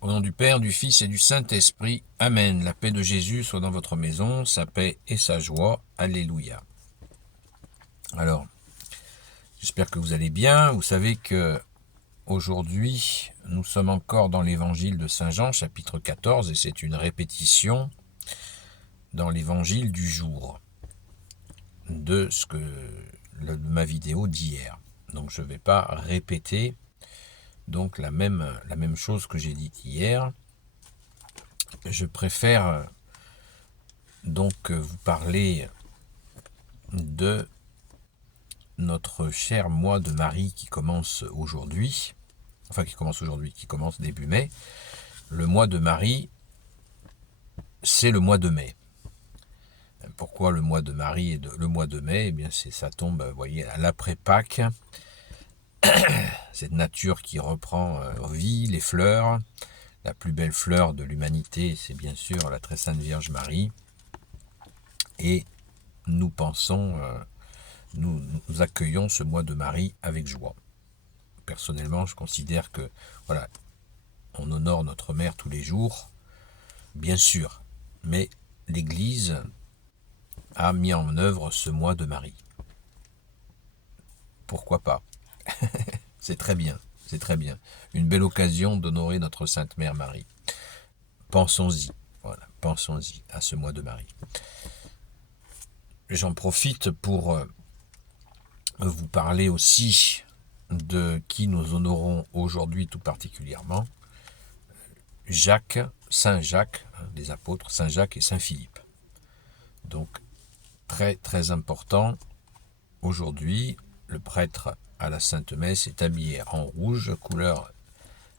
Au nom du Père, du Fils et du Saint-Esprit. Amen. La paix de Jésus soit dans votre maison, sa paix et sa joie. Alléluia. Alors, j'espère que vous allez bien. Vous savez que aujourd'hui, nous sommes encore dans l'évangile de Saint Jean, chapitre 14, et c'est une répétition dans l'évangile du jour de ma vidéo d'hier. Donc je ne vais pas répéter donc la même chose que j'ai dit hier. Je préfère donc vous parler de notre cher mois de Marie qui commence aujourd'hui, qui commence début mai. Le mois de Marie, c'est le mois de mai. Pourquoi le mois de Marie et le mois de mai? Eh bien, ça tombe, vous voyez, à l'après-Pâques, cette nature qui reprend vie, les fleurs. La plus belle fleur de l'humanité, c'est bien sûr la très sainte Vierge Marie. Et nous pensons, nous accueillons ce mois de Marie avec joie. Personnellement, je considère que, voilà, on honore notre mère tous les jours, bien sûr, mais l'Église a mis en œuvre ce mois de Marie. Pourquoi pas? C'est très bien, c'est très bien. Une belle occasion d'honorer notre Sainte Mère Marie. Pensons-y, voilà, pensons-y à ce mois de Marie. J'en profite pour vous parler aussi de qui nous honorons aujourd'hui tout particulièrement. Saint Jacques, des apôtres, Saint Jacques et Saint Philippe. Donc, très très important, aujourd'hui, le prêtre à la Sainte Messe est habillé en rouge, couleur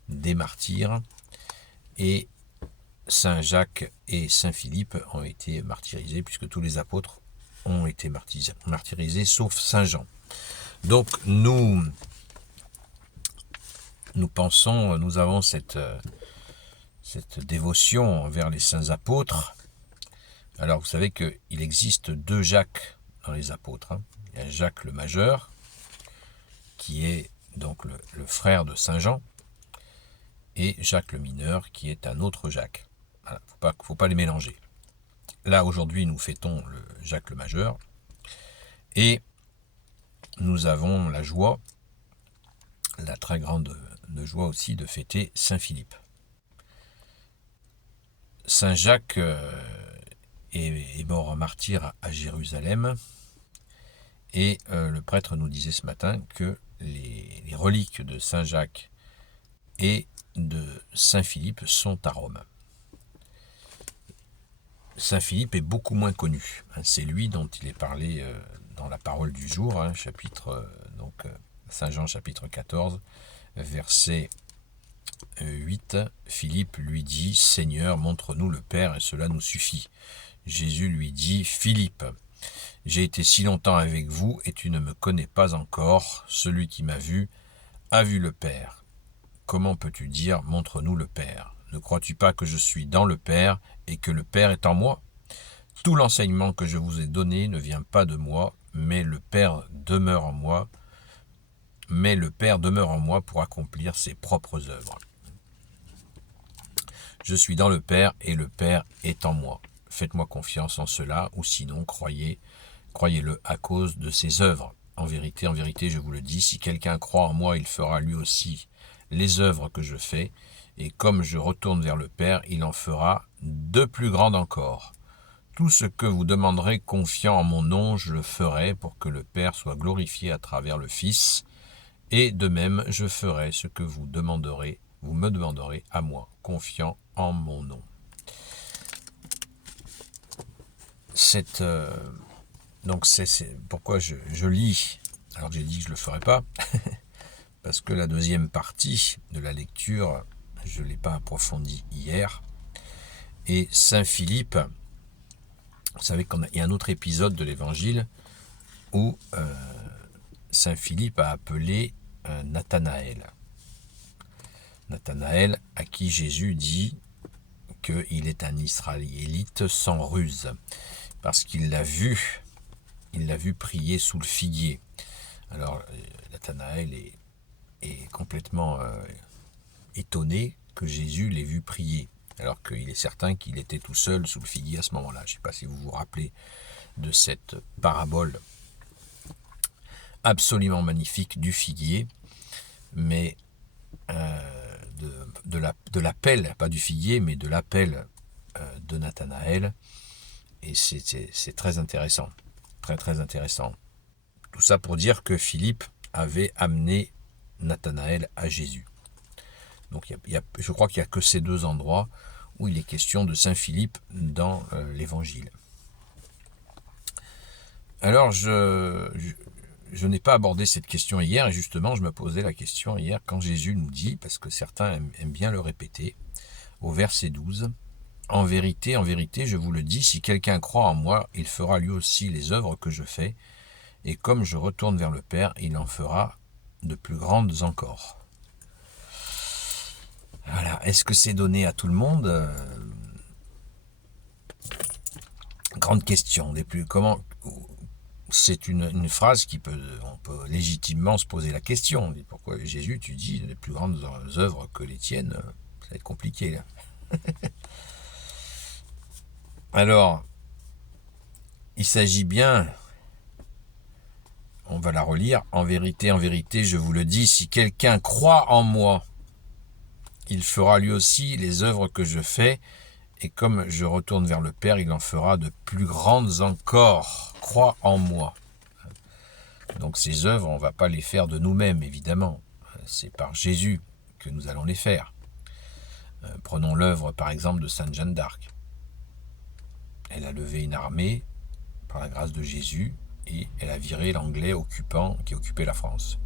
des martyrs, et Saint Jacques et Saint Philippe ont été martyrisés, puisque tous les apôtres ont été martyrisés, sauf Saint Jean. Donc, nous pensons, nous avons cette dévotion envers les saints apôtres. Alors, vous savez qu'il existe deux Jacques dans les apôtres. Il y a Jacques le Majeur, qui est donc le frère de Saint Jean, et Jacques le Mineur, qui est un autre Jacques. Voilà, faut pas les mélanger. Là, aujourd'hui, nous fêtons le Jacques le Majeur, et nous avons la joie, la très grande joie aussi, de fêter Saint Philippe. Saint Jacques est mort en martyr à Jérusalem, et le prêtre nous disait ce matin que les reliques de Saint Jacques et de Saint Philippe sont à Rome. Saint Philippe est beaucoup moins connu. C'est lui dont il est parlé dans la parole du jour, Saint Jean chapitre 14, verset 8. Philippe lui dit: Seigneur, montre-nous le Père et cela nous suffit. Jésus lui dit: Philippe, j'ai été si longtemps avec vous et tu ne me connais pas encore. Celui qui m'a vu a vu le Père. Comment peux-tu dire: montre-nous le Père? Ne crois-tu pas que je suis dans le Père et que le Père est en moi? Tout l'enseignement que je vous ai donné ne vient pas de moi, mais le Père demeure en moi. Mais le Père demeure en moi pour accomplir ses propres œuvres. Je suis dans le Père et le Père est en moi. Faites-moi confiance en cela, ou sinon croyez-le à cause de ses œuvres. En vérité, je vous le dis, si quelqu'un croit en moi, il fera lui aussi les œuvres que je fais, et comme je retourne vers le Père, il en fera de plus grandes encore. Tout ce que vous demanderez confiant en mon nom, je le ferai pour que le Père soit glorifié à travers le Fils, et de même, je ferai ce que vous me demanderez à moi, confiant en mon nom. Donc c'est pourquoi je lis. Alors j'ai dit que je ne le ferai pas, parce que la deuxième partie de la lecture, je ne l'ai pas approfondie hier. Et Saint Philippe, vous savez qu'il y a un autre épisode de l'Évangile où Saint Philippe a appelé Nathanaël. Nathanaël, à qui Jésus dit qu'il est un Israélite sans ruse, parce qu'il l'a vu prier sous le figuier. Alors Nathanaël est complètement étonné, que Jésus l'ait vu prier, alors qu'il est certain qu'il était tout seul sous le figuier à ce moment-là. Je ne sais pas si vous vous rappelez de cette parabole absolument magnifique du figuier, mais de l'appel, pas du figuier, mais de l'appel de Nathanaël, et c'est très intéressant, très très intéressant. Tout ça pour dire que Philippe avait amené Nathanaël à Jésus. Donc je crois qu'il n'y a que ces deux endroits où il est question de Saint Philippe dans l'Évangile. Alors je n'ai pas abordé cette question hier, et justement je me posais la question hier quand Jésus nous dit, parce que certains aiment bien le répéter, au verset 12, « En vérité, je vous le dis, si quelqu'un croit en moi, il fera lui aussi les œuvres que je fais, et comme je retourne vers le Père, il en fera de plus grandes encore. » Voilà, est-ce que c'est donné à tout le monde? Grande question. C'est une phrase on peut légitimement se poser la question. Pourquoi Jésus, tu dis les plus grandes œuvres que les tiennes? Ça va être compliqué là. Alors, il s'agit bien, on va la relire, en vérité, je vous le dis, si quelqu'un croit en moi, il fera lui aussi les œuvres que je fais, et comme je retourne vers le Père, il en fera de plus grandes encore. Crois en moi. Donc ces œuvres, on ne va pas les faire de nous-mêmes, évidemment. C'est par Jésus que nous allons les faire. Prenons l'œuvre, par exemple, de Sainte Jeanne d'Arc. Elle a levé une armée, par la grâce de Jésus, et elle a viré l'Anglais occupant qui occupait la France.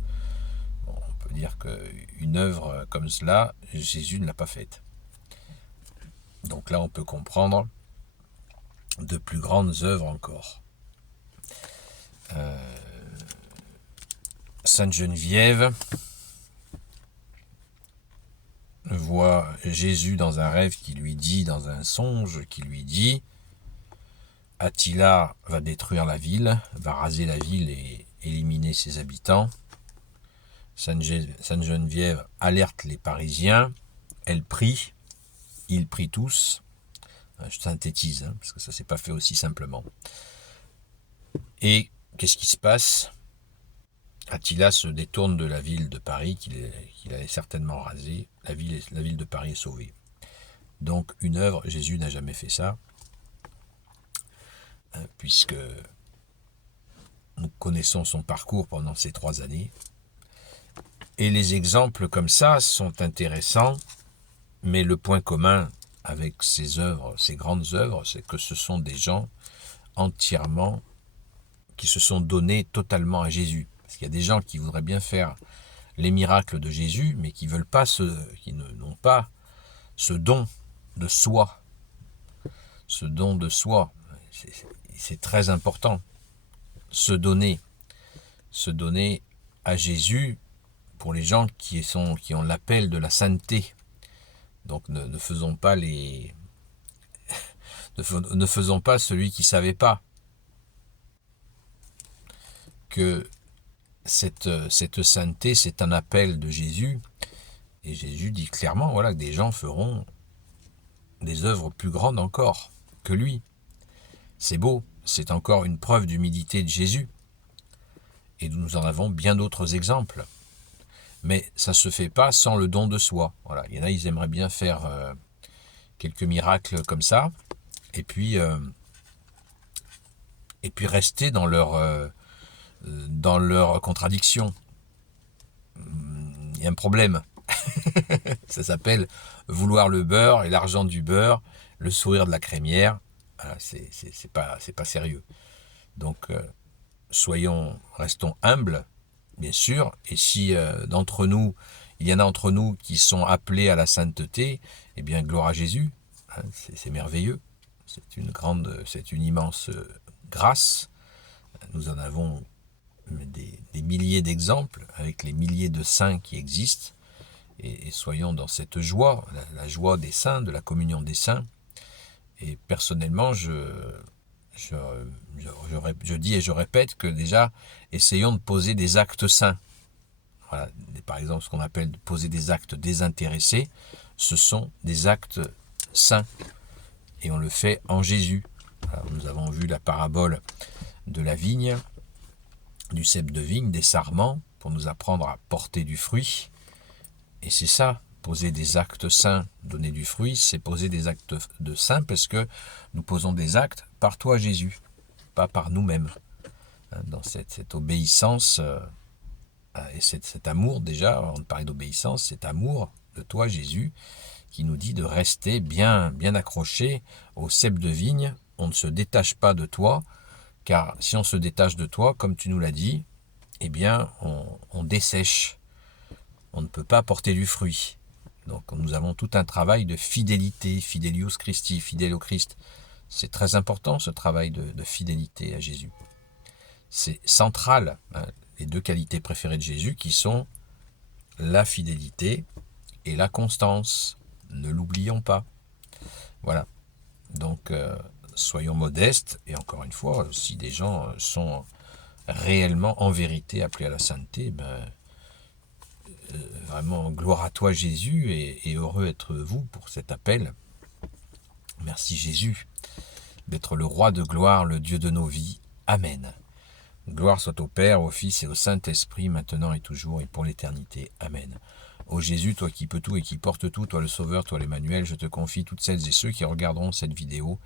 Bon, on peut dire qu'une œuvre comme cela, Jésus ne l'a pas faite. Donc là, on peut comprendre de plus grandes œuvres encore. Sainte Geneviève voit Jésus dans un rêve dans un songe qui lui dit « Attila va détruire la ville, va raser la ville et éliminer ses habitants. » Sainte Geneviève alerte les Parisiens, elle prie, ils prient tous. Je synthétise, parce que ça ne s'est pas fait aussi simplement. Et qu'est-ce qui se passe? Attila se détourne de la ville de Paris, qu'il allait certainement raser. La ville de Paris est sauvée. Donc une œuvre, Jésus n'a jamais fait ça, puisque nous connaissons son parcours pendant ces 3 années. Et les exemples comme ça sont intéressants, mais le point commun avec ces œuvres, ces grandes œuvres, c'est que ce sont des gens entièrement qui se sont donnés totalement à Jésus. Parce qu'il y a des gens qui voudraient bien faire les miracles de Jésus, mais qui n'ont pas ce don de soi. Ce don de soi, c'est très important. Se donner à Jésus pour les gens qui ont l'appel de la sainteté. Donc ne faisons pas ne faisons pas celui qui ne savait pas que cette sainteté, c'est un appel de Jésus. Et Jésus dit clairement, voilà, que des gens feront des œuvres plus grandes encore que lui. C'est beau, c'est encore une preuve d'humilité de Jésus. Et nous en avons bien d'autres exemples. Mais ça ne se fait pas sans le don de soi. Voilà. Il y en a, ils aimeraient bien faire quelques miracles comme ça, et puis rester dans leur contradiction. Il y a un problème. Ça s'appelle vouloir le beurre et l'argent du beurre, le sourire de la crémière. Voilà, c'est pas sérieux. Donc restons humbles, bien sûr, et si il y en a entre nous qui sont appelés à la sainteté, eh bien gloire à Jésus, hein, c'est merveilleux, c'est une immense grâce. Nous en avons des milliers d'exemples avec les milliers de saints qui existent, et soyons dans cette joie, la joie des saints, de la communion des saints. Et personnellement, je dis et je répète que déjà, essayons de poser des actes saints. Voilà, par exemple, ce qu'on appelle de poser des actes désintéressés. ce sont des actes saints. Et on le fait en Jésus. Alors, nous avons vu la parabole de la vigne, du cep de vigne, des sarments, pour nous apprendre à porter du fruit. Et c'est ça, poser des actes saints, donner du fruit, c'est poser des actes de saints, parce que nous posons des actes par toi Jésus, pas par nous-mêmes. Dans cette obéissance et cet amour, déjà, on parlait d'obéissance, cet amour de toi Jésus, qui nous dit de rester bien accroché au cep de vigne. On ne se détache pas de toi, car si on se détache de toi, comme tu nous l'as dit, eh bien, on dessèche. On ne peut pas porter du fruit. Donc nous avons tout un travail de fidélité, fidelius Christi, fidèle au Christ. C'est très important ce travail de fidélité à Jésus. C'est central, hein, les deux qualités préférées de Jésus qui sont la fidélité et la constance. Ne l'oublions pas. Voilà. Donc soyons modestes, et encore une fois, si des gens sont réellement en vérité appelés à la sainteté, vraiment gloire à toi Jésus, et heureux êtes-vous pour cet appel. Merci Jésus d'être le roi de gloire, le Dieu de nos vies. Amen. Gloire soit au Père, au Fils et au Saint-Esprit, maintenant et toujours et pour l'éternité. Amen. Ô Jésus, toi qui peux tout et qui portes tout, toi le Sauveur, toi l'Emmanuel, je te confie toutes celles et ceux qui regarderont cette vidéo,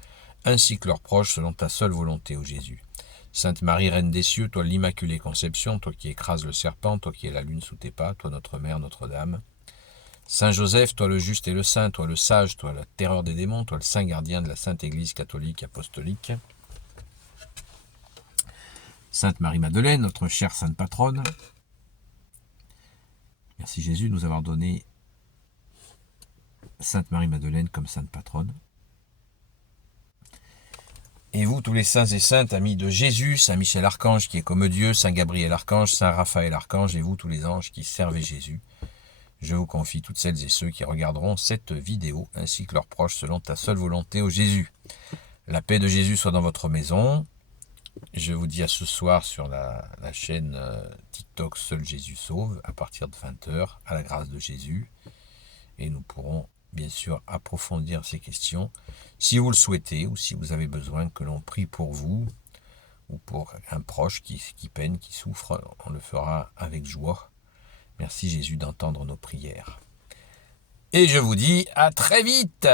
ainsi que leurs proches, selon ta seule volonté, ô Jésus. Sainte Marie, Reine des cieux, toi l'Immaculée Conception, toi qui écrases le serpent, toi qui es la lune sous tes pas, toi notre Mère, Notre-Dame. Saint Joseph, toi le juste et le saint, toi le sage, toi la terreur des démons, toi le saint gardien de la Sainte Église catholique apostolique. Sainte Marie-Madeleine, notre chère sainte patronne. Merci Jésus de nous avoir donné Sainte Marie-Madeleine comme sainte patronne. Et vous, tous les saints et saintes, amis de Jésus, Saint Michel Archange qui est comme Dieu, Saint Gabriel Archange, Saint Raphaël Archange, et vous, tous les anges qui servez Jésus, je vous confie toutes celles et ceux qui regarderont cette vidéo, ainsi que leurs proches, selon ta seule volonté, ô Jésus. La paix de Jésus soit dans votre maison. Je vous dis à ce soir sur la chaîne TikTok Seul Jésus Sauve, à partir de 20h, à la grâce de Jésus. Et nous pourrons bien sûr approfondir ces questions, si vous le souhaitez, ou si vous avez besoin que l'on prie pour vous, ou pour un proche qui peine, qui souffre, on le fera avec joie. Merci Jésus d'entendre nos prières. Et je vous dis à très vite!